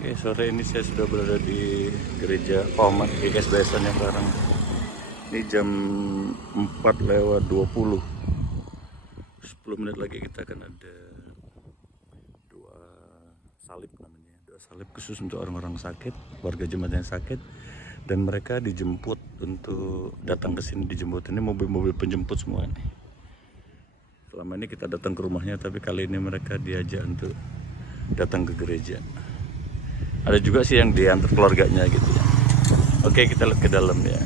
Oke, sore ini saya sudah berada di gereja Paumat GKS Besan yang sekarang. Ini jam 4:20. 10 menit lagi kita akan ada dua salib namanya. Dua salib khusus untuk orang-orang sakit, warga jemaat yang sakit. Dan mereka dijemput untuk datang ke sini, dijemput. Ini mobil-mobil penjemput semua nih. Selama ini kita datang ke rumahnya, tapi kali ini mereka diajak untuk datang ke gereja. Ada juga sih yang diantar keluarganya gitu ya. Oke, kita lihat ke dalam ya.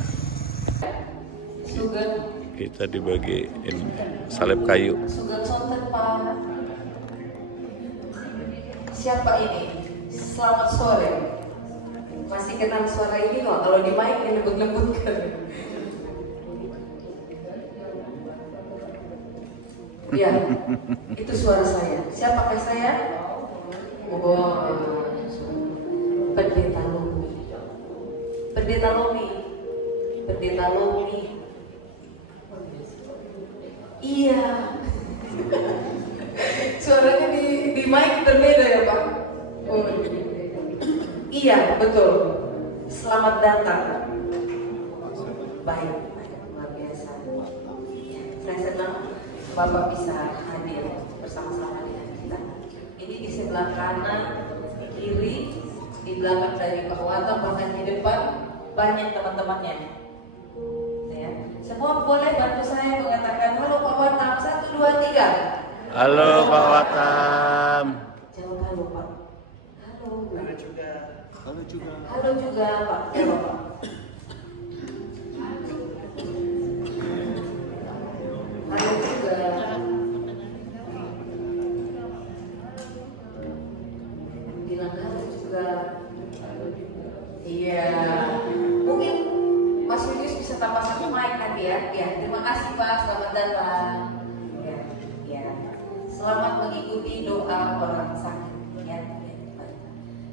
Kita dibagi ini salib kayu. Siapa ini? Selamat sore. Masih kenal suara ini kok? Kalau di mic ini lembut-lembut kan. Ya, itu suara saya. Siapakah saya? Oh, Pendeta Lomi. Pendeta Lomi. Pendeta Lomi. Iya. Suaranya di mic berbeda ya Pak? Oh. Iya, betul. Selamat datang. Baik, luar biasa. Ya, saya senang Bapak bisa hadir bersama-sama dengan kita. Ini di sebelah kanan, di kiri, di belakang dari Pak Watam, bahkan di depan banyak teman-temannya. Ya. Semua boleh bantu saya mengatakan halo Pak Watam, 1, 2, 3. Halo Pak Watam. Jawab halo Pak. Halo. Halo juga. Halo juga. Halo juga Pak. Jawab Pak. Halo juga. Bilang halo juga. Iya. Mungkin Mas Yudius bisa tambah satu mic nanti ya. Ya, terima kasih Pak. Selamat datang. Ya, ya. Selamat mengikuti doa orang sakit. Ya.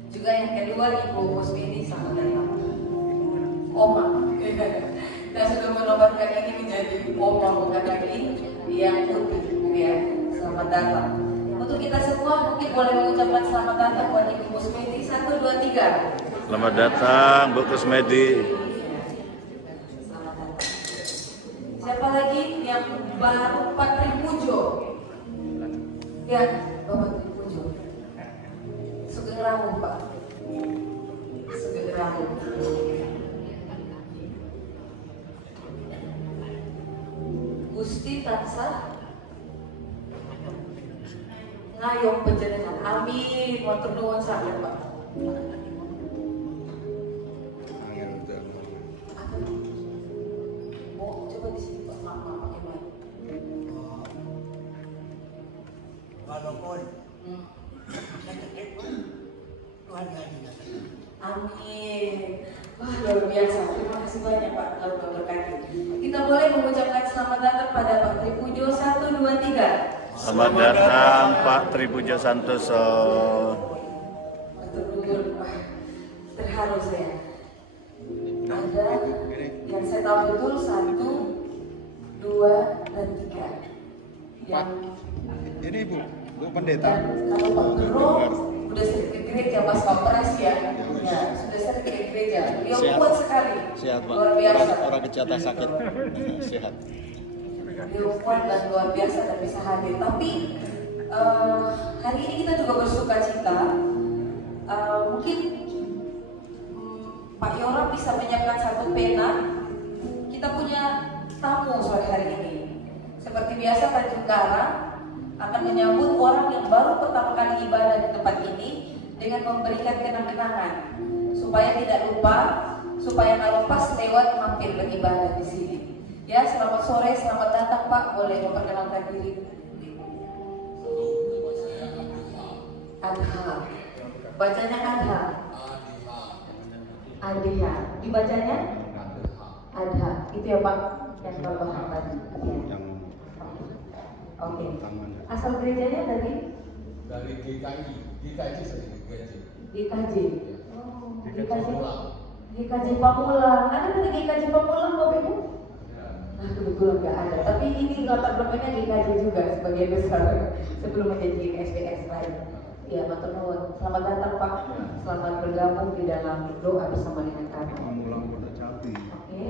Juga yang kedua Ibu Kusmini selamat datang. Oma. Kita sudah menobatkan ini menjadi Oma bukan lagi yang putih. Ya, selamat datang. Untuk kita semua mungkin boleh mengucapkan selamat datang buat Ibu Kusmini. 1, 2, 3. Selamat datang Bu Kusmedi. Selamat datang. Siapa lagi yang baru? Pak Tripujo. Ya, Bapak Tripujo. Sugeng Ramu Pak. Sugeng Ramu. Gusti tansah ngayom panjenengan. Amin. Matur nuwun sanget Pak. Oh, coba di sini Pak. Maaf, pakai mic. Walaupun sakit pun keluarga juga. Amin. Wah, luar biasa. Terima kasih banyak Pak. Lalu berkati. Kita boleh mengucapkan selamat datang pada Pak Tripujo. 1, 2, 3. Selamat datang Pak Tripujo Santoso. Betul-betul. Wah, terharu saya. Ada yang saya tahu betul 1, 2, dan 3. Yang Ini Bu Pendeta. dan kalau Pak Gero udah sering ke gereja pas Pampres ya, ya sudah sering ke gereja. Beliau Sehat. kuat sekali, Sehat Pak, luar biasa. orang kejahatan sakit sehat. Beliau kuat dan luar biasa dan bisa hadir. Tapi hari ini kita juga bersuka cita. Mungkin Pak Yoram bisa menyiapkan satu pena. Kita punya tamu sore hari ini. Seperti biasa Tanjung Karang akan menyambut orang yang baru pertama kali ibadah di tempat ini dengan memberikan kenang-kenangan supaya tidak lupa, supaya kalau pas lewat mampir beribadah di sini. Ya, selamat sore, selamat datang Pak. Boleh memperkenalkan diri? Adha. Bacanya Adha. Adha. Dibacanya? Adha. Itu ya Pak yang terbahan tadi. Ya. Oke. Asal gerejanya dari GKI, GKJ sedikit GKJ. GKJ. Oh, GKJ. GKJ Pamulang. Ada dari GKJ Pamulang Bapak Ibu? Nah, kebetulan nggak ada. Tapi ini latar belakangnya GKJ juga sebagai besar sebelum menjadi SBS lain. Ya, matur nuwun. Selamat datang Pak. Selamat bergabung di dalam doa bersama dengan kami. Mengulang Kota Capi, Oke.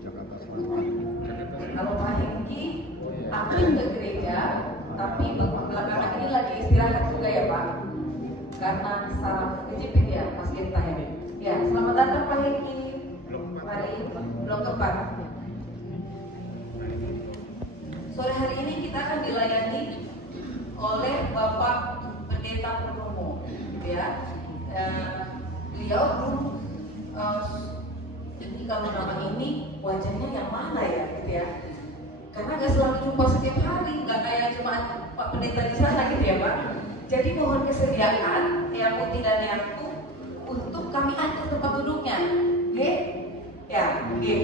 Jakarta Selatan. Kalau Pak Hengki akan ke gereja, tapi belakangan ini lagi istirahat juga ya Pak. Karena saraf kejepit ya Mas Genta ya. Ya, selamat datang Pak Hengki. Mari, belum tepat. Sore hari ini kita akan dilayani oleh Bapak Pendeta Purnomo, ya. Beliau belum ini kalau nama ini wajahnya yang mana ya, gitu ya. Karena nggak selalu jumpa setiap hari, nggak kayak cuma Pak Pendeta di sana gitu ya Pak. Jadi mohon kesediaan yang putih dan yang untuk kami atur tempat duduknya, oke? Ya, oke.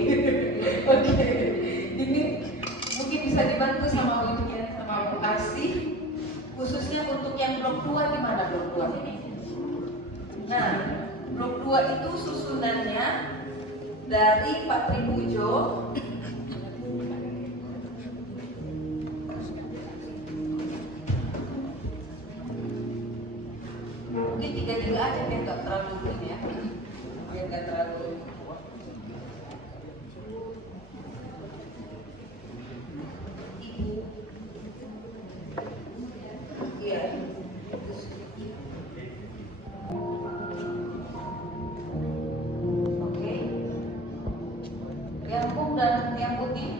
Oke. Ini mungkin bisa dibantu sama Bu Dian sama Bu Arsy, khususnya untuk yang blok 2. Gimana blok 2 ini? Nah, blok 2 itu susunannya dari Pak Tribujo, mungkin 3 aja biar nggak terlalu ini ya, biar nggak terlalu. Iya. Oke. Yang putih dan yang putih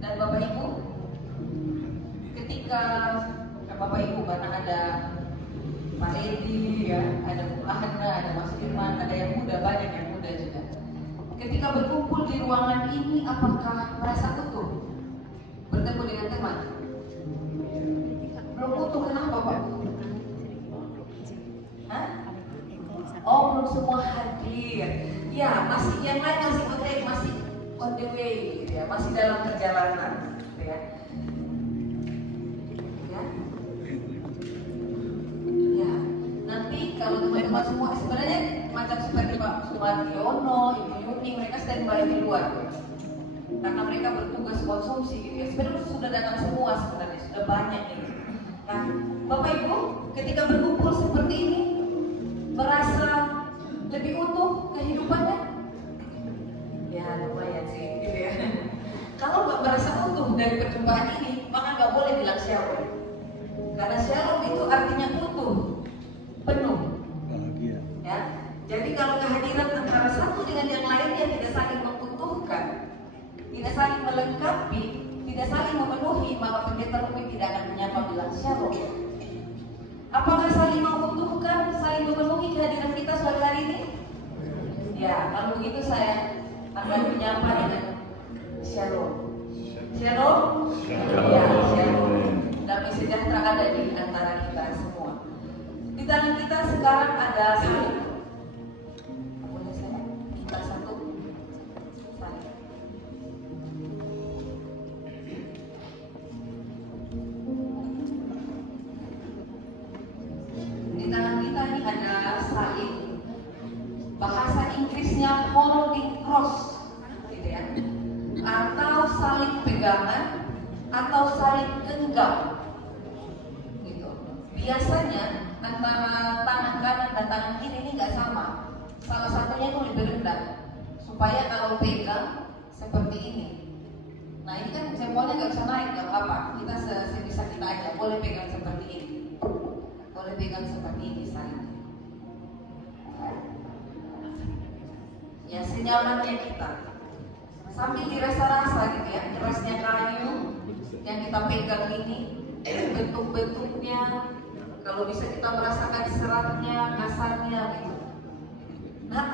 dan Bapak Ibu, ketika Bapak Ibu karena ada Pak Edi ya, ada Bu Ahna, ada Mas Firman, ada yang muda, banyak yang muda juga. Ketika berkumpul di ruangan ini, apakah merasa utuh bertemu dengan teman? Belum utuh, kenapa Pak? Hah? Oh, belum semua hadir. Ya, masih yang lain masih oke, masih on the way, gitu ya, masih dalam perjalanan, gitu ya. Ya, nanti kalau teman-teman semua sebenarnya macam seperti Pak Sumariono, Ibu Yuni, mereka standby di luar karena mereka bertugas konsumsi, gitu ya. Sebenarnya sudah datang semua, sebenarnya sudah banyak ini. Nah, Bapak Ibu, ketika berkumpul seperti ini, merasa lebih utuh kehidupannya? Ya, lumayan sih, gitu ya. Kalau nggak merasa utuh dari perjumpaan ini, maka nggak boleh bilang shalom. Karena shalom itu artinya utuh, penuh. Bahagia. Ya, jadi kalau kehadiran antara satu dengan yang lainnya tidak saling mengutuhkan, tidak saling melengkapi, tidak saling memenuhi, maka pendeta rumit tidak akan menyapa bilang shalom. Apakah saling mengutuhkan, saling memenuhi kehadiran kita sore hari ini? Ya, kalau begitu saya akan menyapa dengan shalom. Shalom? Ya, shalom. Damai sejahtera ada di antara kita semua. Di tangan kita sekarang ada salib. Boleh saya minta satu salib? Di tangan kita ini ada salib. Bahasa Inggrisnya holding cross, gitu ya. Atau salib pegangan, atau salib genggam, gitu. Biasanya antara tangan kanan dan tangan kiri ini nggak sama. Salah satunya itu lebih rendah, supaya kalau pegang seperti ini. Nah ini kan jempolnya nggak bisa naik, nggak apa-apa. Kita sebisa kita aja, boleh pegang seperti ini, boleh pegang seperti ini salibnya. Ya senyamannya kita, sambil dirasa-rasa gitu ya, kerasnya kayu yang kita pegang ini, bentuk-bentuknya, kalau bisa kita merasakan seratnya, kasarnya gitu. Nah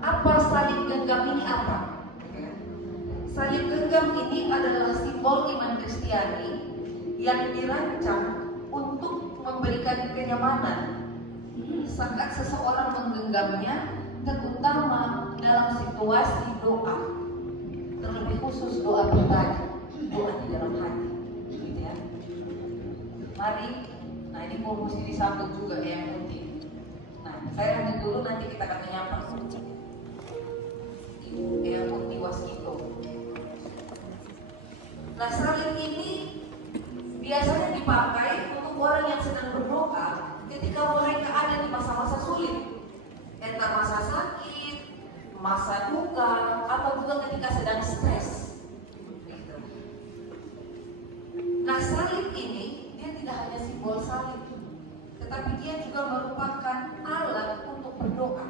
apa salib genggam ini apa? Salib genggam ini adalah simbol iman Kristiani yang dirancang untuk memberikan kenyamanan saat seseorang menggenggamnya, terutama dalam situasi doa, terlebih khusus doa pribadi, doa di dalam hati, gitu ya. Mari, nah ini pun mesti disambut juga ya, yang penting. Nah, saya lanjut dulu, nanti kita akan menyapa Ibu Ea Putih Waskito. Nah, salib ini biasanya dipakai untuk orang yang sedang berdoa ketika mereka ada di masa-masa sulit, entah masa sakit, masa duka, atau juga ketika sedang stres. Gitu. Nah, salib ini dia tidak hanya simbol salib, tetapi dia juga merupakan alat untuk berdoa.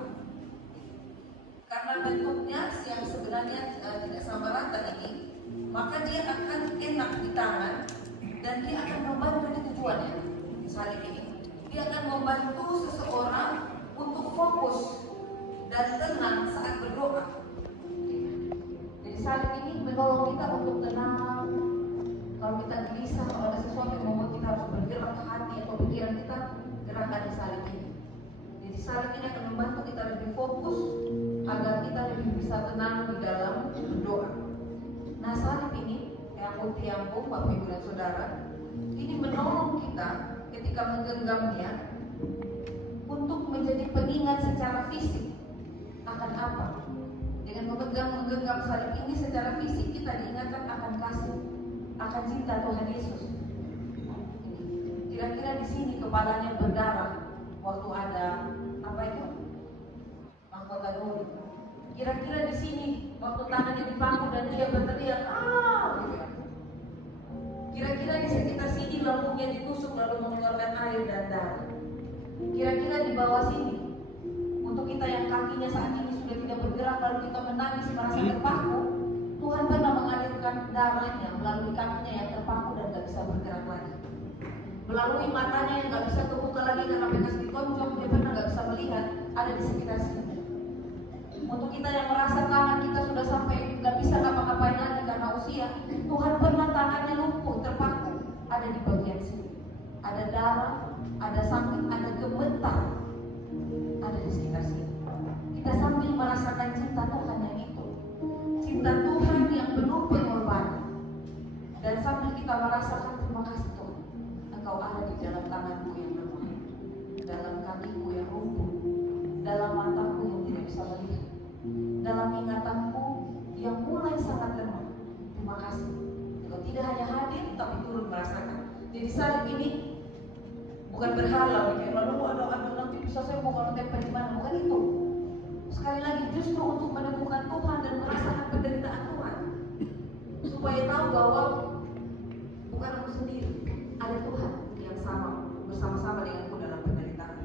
Karena bentuknya yang sebenarnya tidak sama rata ini, maka dia akan enak di tangan dan dia akan membantu di tujuannya. Salib ini, dia akan membantu seseorang untuk fokus dan tenang saat berdoa. Jadi salib ini menolong kita untuk tenang. Kalau kita gelisah, kalau ada sesuatu yang membuat kita harus bergerak ke hati atau pikiran kita, gerakan di salib ini. Jadi salib ini akan membantu kita lebih fokus agar kita lebih bisa tenang di dalam berdoa. Nah, salib ini yang multi-ambung, Bapak Ibu dan Saudara, ini menolong kita ketika menggenggamnya untuk menjadi pengingat secara fisik akan apa? Dengan menggenggam salib ini secara fisik, kita diingatkan akan kasih, akan cinta Tuhan Yesus. Kira-kira di sini kepalanya berdarah waktu ada apa itu? Mahkota duri. Kira-kira di sini waktu tangannya dipangku dan dia berteriak, gitu ya. Kira-kira di sekitar sini lambungnya ditusuk lalu mengeluarkan air dan darah. Kira-kira di bawah sini, untuk kita yang kakinya saat ini sudah tidak bergerak lalu kita menangis merasa terpaku, Tuhan pernah mengalirkan darahnya melalui kakinya yang terpaku dan gak bisa bergerak lagi. Melalui matanya yang gak bisa terbuka lagi karena bekas ditonjok, dia pernah gak bisa melihat, ada di sekitar sini. Untuk kita yang merasa tangan kita sudah sampai gak bisa ngapa-ngapain lagi karena usia, Tuhan pernah tangannya lumpuh, terpaku, ada di bagian sini. Ada darah, ada sakit, ada gemetar, ada di sekitar sini. Kita sambil merasakan cinta Tuhan yang itu, cinta Tuhan yang penuh pengorbanan, dan sambil kita merasakan terima kasih Tuhan, Engkau ada di dalam tanganku yang lemah, dalam kakiku yang lumpuh, dalam mataku yang tidak bisa melihat, dalam ingatanku yang mulai sangat lemah. Terima kasih, Engkau tidak hanya hadir tapi turut merasakan. Jadi salib ini bukan berhala, gitu. Lalu aduh nanti bisa saya mau kalau tempel di mana? Bukan itu. Sekali lagi justru untuk menemukan Tuhan dan merasakan penderitaan Tuhan, supaya tahu bahwa bukan aku sendiri, ada Tuhan yang sama bersama-sama denganku dalam penderitaan.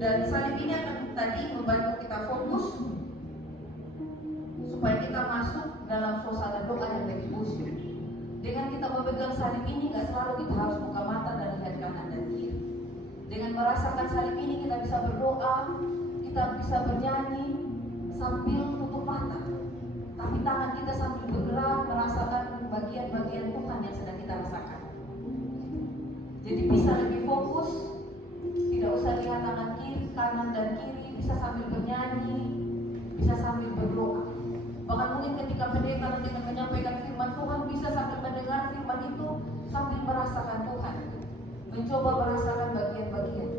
Dan salib ini akan tadi membantu kita fokus supaya kita masuk dalam suasana doa yang lebih khusyuk. Dengan kita memegang salib ini, gak selalu kita harus buka mata dan lihat kanan dan kiri. Dengan merasakan salib ini, kita bisa berdoa, kita bisa bernyanyi sambil tutup mata. Tapi tangan kita sambil bergerak, merasakan bagian-bagian Tuhan yang sedang kita rasakan. Jadi bisa lebih fokus, tidak usah lihat tangan kiri, kanan dan kiri, bisa sambil bernyanyi, bisa sambil berdoa. Bahkan mungkin ketika pendeta dengan menyampaikan firman Tuhan, bisa sambil mendengar firman itu sambil merasakan Tuhan, mencoba merasakan bagian-bagian.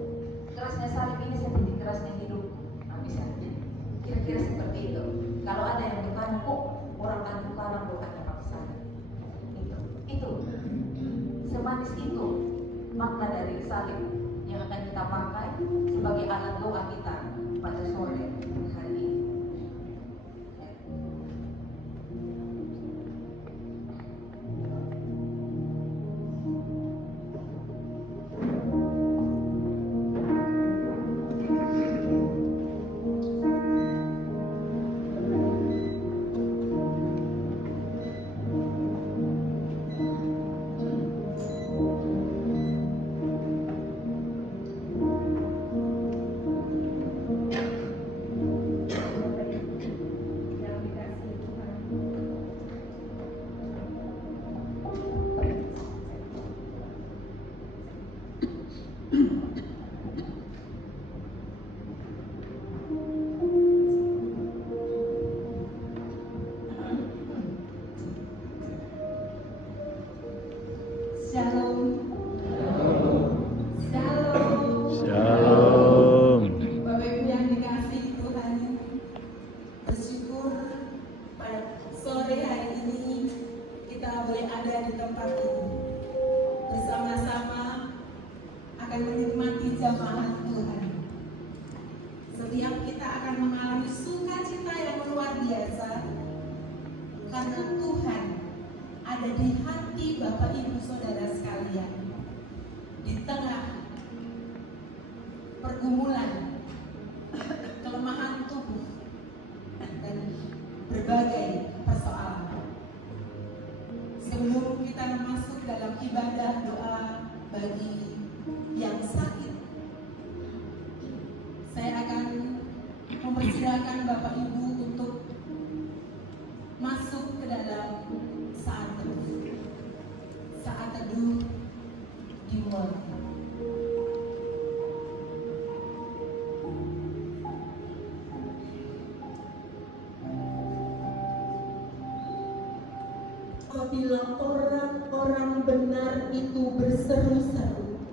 Kerasnya salib ini seperti kerasnya hidup. Nah, bisa kira-kira seperti itu. Kalau ada yang bertanya, kok orang Tanjung Karang doanya pakai salib? Itu semanis itu makna dari salib yang akan kita pakai sebagai alat doa kita pada sore hari ini. Setiap kita akan mengalami sukacita yang luar biasa karena Tuhan ada di hati Bapak Ibu Saudara sekalian. Di tengah pergumulan, kelemahan tubuh, dan berbagai persoalan. Sebelum kita masuk dalam ibadah doa bagi yang sakit, saya akan mempersilakan Bapak Ibu untuk masuk ke dalam saat teduh. Saat teduh dimulai. Apabila orang-orang benar itu berseru-seru,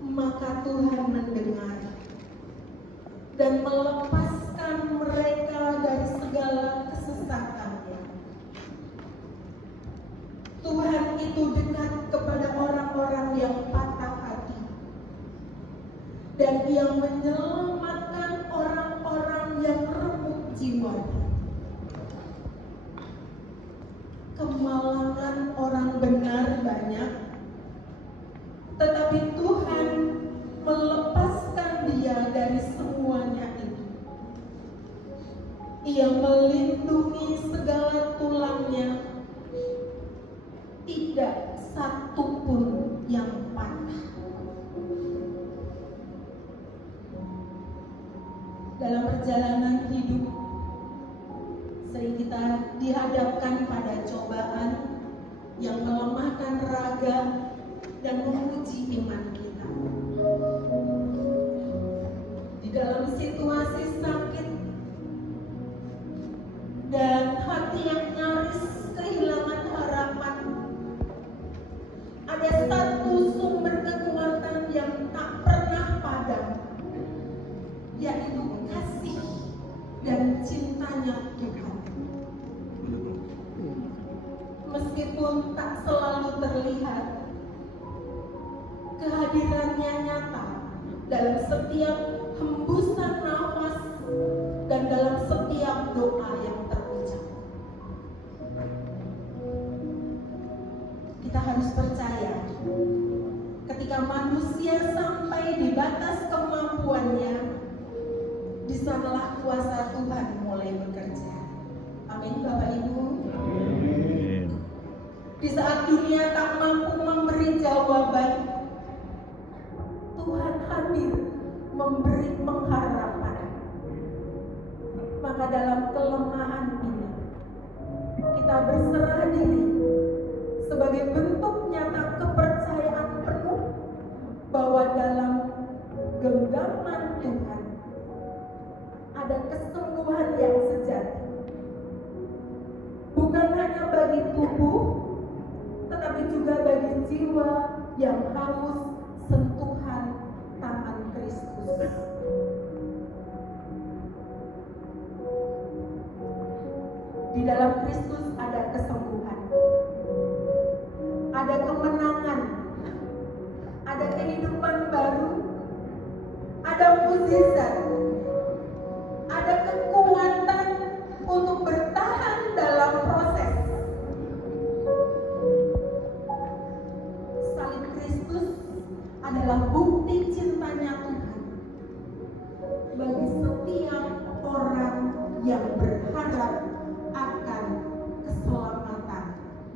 maka Tuhan mendengar dan melepaskan mereka dari segala kesesatannya. Tuhan itu dekat kepada orang-orang yang patah hati, dan Dia menyelamatkan orang-orang yang remuk jiwanya. Kemalangan orang benar banyak, tetapi Tuhan melepaskan dia dari semuanya itu. Ia melindungi segala tulangnya, tidak satu pun yang patah. Dalam perjalanan hidup, sering kita dihadapkan pada cobaan yang melemahkan raga dan menguji iman kita. Di dalam situasi sakit dan hati yang nyaris kehilangan harapan, ada satu sumber kekuatan yang tak pernah padam, yaitu kasih dan cintanya Tuhan. Meskipun tak selalu terlihat, kehadirannya nyata dalam setiap hembusan nafas dan dalam setiap doa yang terucap. Kita harus percaya, ketika manusia sampai di batas kemampuannya, di sanalah kuasa Tuhan mulai bekerja. Amin, Bapak Ibu. Di saat dunia tak mampu memberi jawaban, Tuhan hadir memberi pengharapan. Maka dalam kelemahan ini, kita berserah diri sebagai bentuk nyata kepercayaan penuh bahwa dalam genggaman Tuhan ada kesembuhan yang sejati. Bukan hanya bagi tubuh, tetapi juga bagi jiwa yang haus sentuhan tangan Kristus. Di dalam Kristus ada kesembuhan, ada kemenangan, ada kehidupan baru, ada mukjizat, ada kekuatan untuk bertahan dalam proses. Salib Kristus adalah bukti cintanya Tuhan bagi setiap orang yang berharap akan keselamatan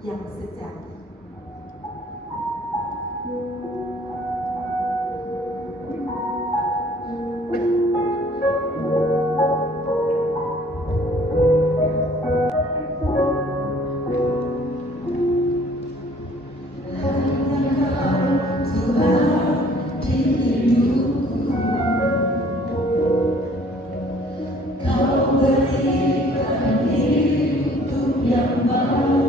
yang sejati. Berikan hidup yang baru.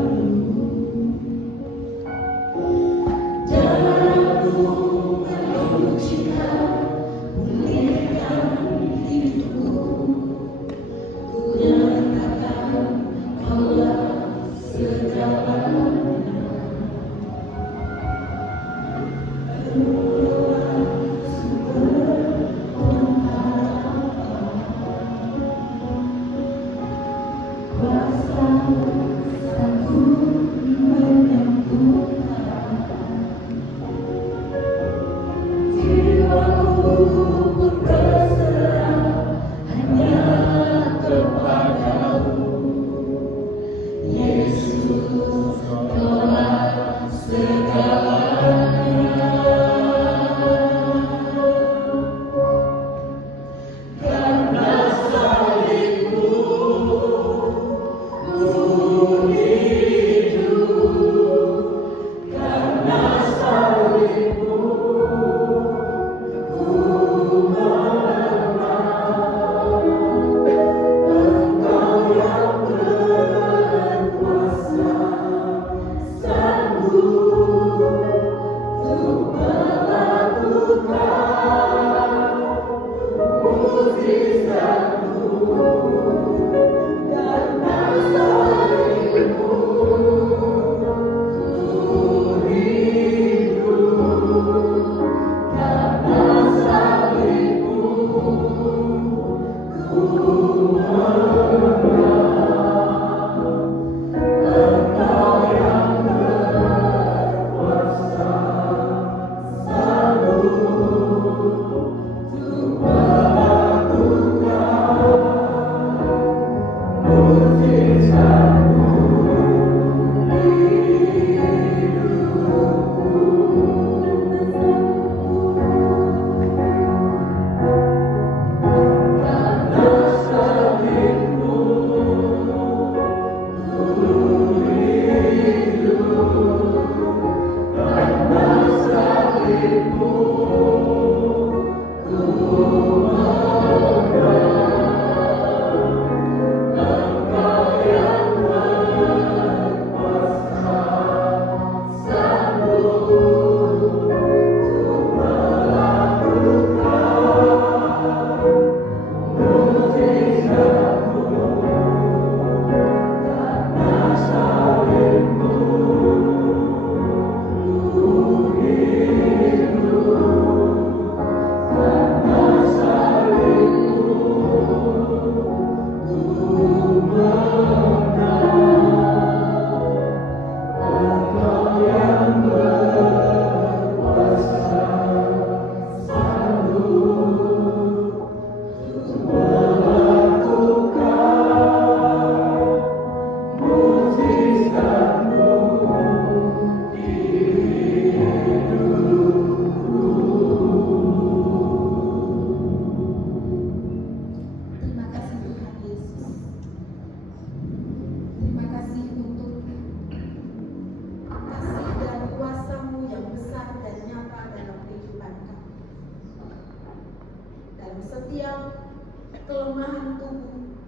kelemahan tubuh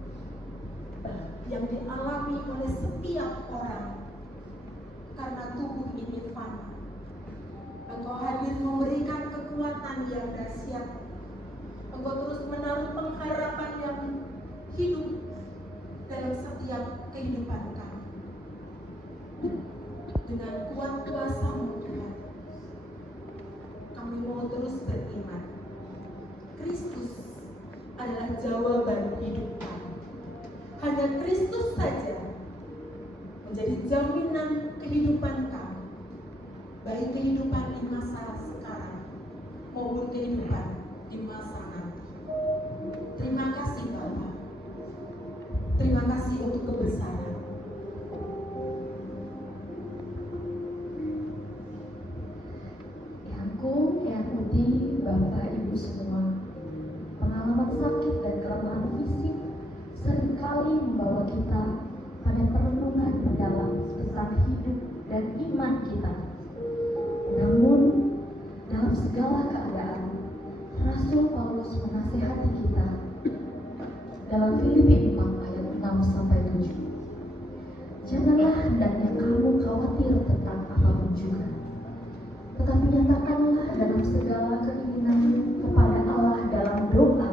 yang dialami oleh setiap orang karena tubuh ini fana. Engkau hadir memberikan kekuatan yang dahsyat. Engkau terus menaruh pengharapan yang hidup dalam setiap kehidupan kami. Dengan kuat kuasa-Mu Tuhan, kami mau terus beriman. Kristus adalah jawaban hidup kami. Hanya Kristus saja menjadi jaminan kehidupan kami, baik kehidupan di masa sekarang maupun kehidupan di masa nanti. Terima kasih Bapa. Terima kasih untuk kebesaran. Yang putih, Bapak Ibu semua, pengalaman sakit dan kelemahan fisik seringkali membawa kita pada perenungan mendalam pesan hidup dan iman kita. Namun, dalam segala keadaan, Rasul Paulus menasihati kita dalam Filipi 4 ayat 6-7. Janganlah hendaknya kamu khawatir tentang apapun juga, tetapi nyatakanlah dalam segala keinginan kepada Allah dalam doa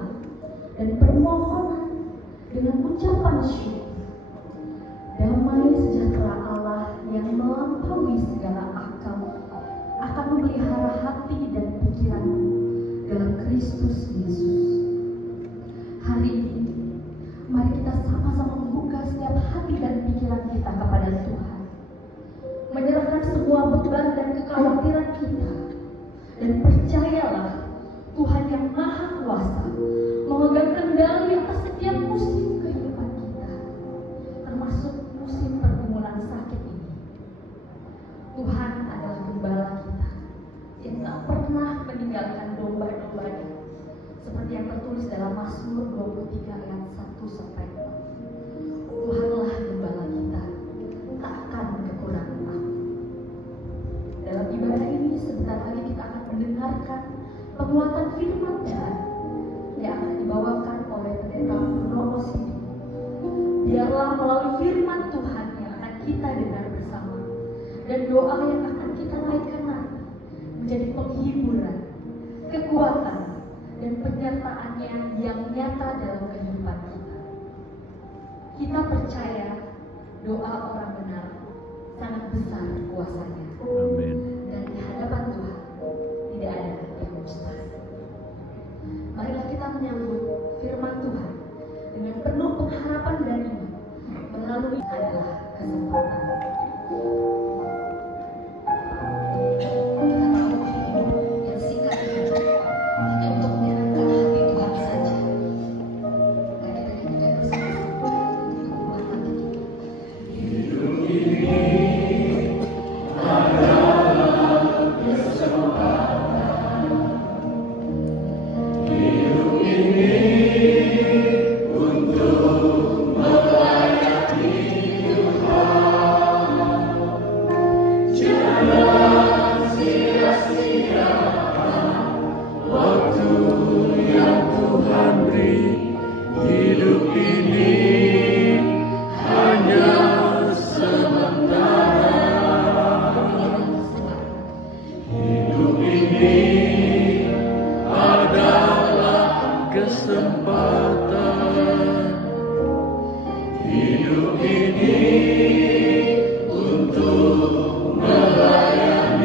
dan permohonan dengan ucapan syukur. Damai sejahtera Allah yang melampaui segala akal akan memelihara hati dan pikiranmu dalam Kristus Yesus. Hari ini, mari kita sama-sama membuka setiap hati dan pikiran kita kepada Tuhan, menyerahkan semua beban dan kekhawatiran kita, dan percayalah Tuhan yang Maha Kuasa memegang kendali atas setiap musim kehidupan kita, termasuk musim pergumulan sakit ini. Tuhan adalah gembala kita yang tak pernah meninggalkan domba-dombanya, seperti yang tertulis dalam Mazmur 23 ayat 1-4. Tuhanlah gembala kita, tak akan kekurangan apa. Dalam ibadah ini sebentar lagi kita akan mendengarkan penguatan firman Tuhan yang akan dibawakan oleh pendeta Bruno Osidi. Biarlah melalui firman Tuhan yang akan kita dengar bersama dan doa yang akan kita naikkan nanti menjadi penghiburan, kekuatan, dan penyertaannya yang nyata dalam kehidupan kita. Kita percaya doa orang benar sangat besar kuasanya. Amin. Dan di hadapan Tuhan tidak ada yang mustahil. Marilah kita menyambut firman Tuhan dengan penuh pengharapan dan iman. Melalui adalah kesempatan. Kita tahu hidup yang singkat ini hanya untuk menyenangkan hati Tuhan saja. Mari kita nyanyikan bersama-sama untuk membuat hati kita. Hidup ini adalah kesempatan. Hidup ini untuk melayani Tuhan. Jangan sia-siakan waktu yang Tuhan beri. Hidup ini hanya sementara. Hidup ini adalah kesempatan. Hidup ini untuk melayani